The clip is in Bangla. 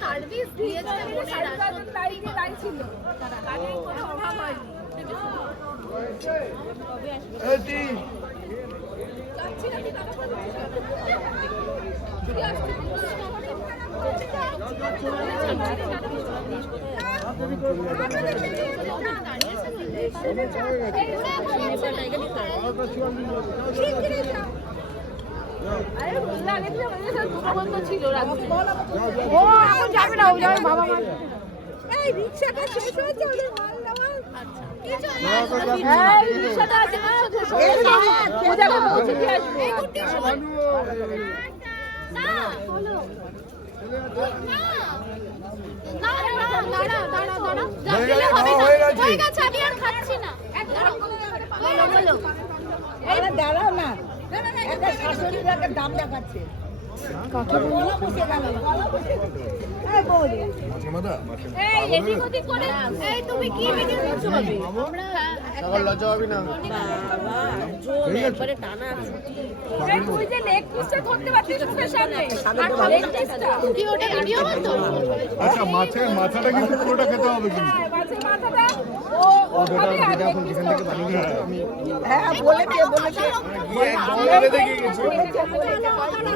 সার্ভিস দিয়েছে লাইন ছিল কাজে কোনো অভাব হয়নি। ছিল যাবে না ও যাবে বাবা মা এই রিকশাটা শেষ হয়েছে ওদের মাল নেওয়া এই রিকশাটা আছে না ও জায়গা পৌঁছে দিয়ে আসবে না বলো না দাঁড়া দাঁড়া দাঁড়া হয়ে গেছে আমি আর খাচ্ছি না বলো বলো এই দাঁড়াও না একটা শাশুড়ির একটা দাম দেখাচ্ছে কাকে বলা বসে গেল এই বলি এই এদিকে করে এই তুমি কি ভিডিও করছো ভাবি আমরা সকাল লজ্জা হবে না বাবা জোর একবারে টানা এই তুই যে লেগ পিসটা করতে পারছিস মুখের সামনে আর লেগ পিসটা কি ওটা ভিডিও হতো আচ্ছা মাছের মাথাটা কিন্তু পুরোটা খেতে হবে কিন্তু মাছের মাথাটা ও খাবে আর লেগ পিসটা হ্যাঁ বলেছে বলে দেখি কিছু ওনা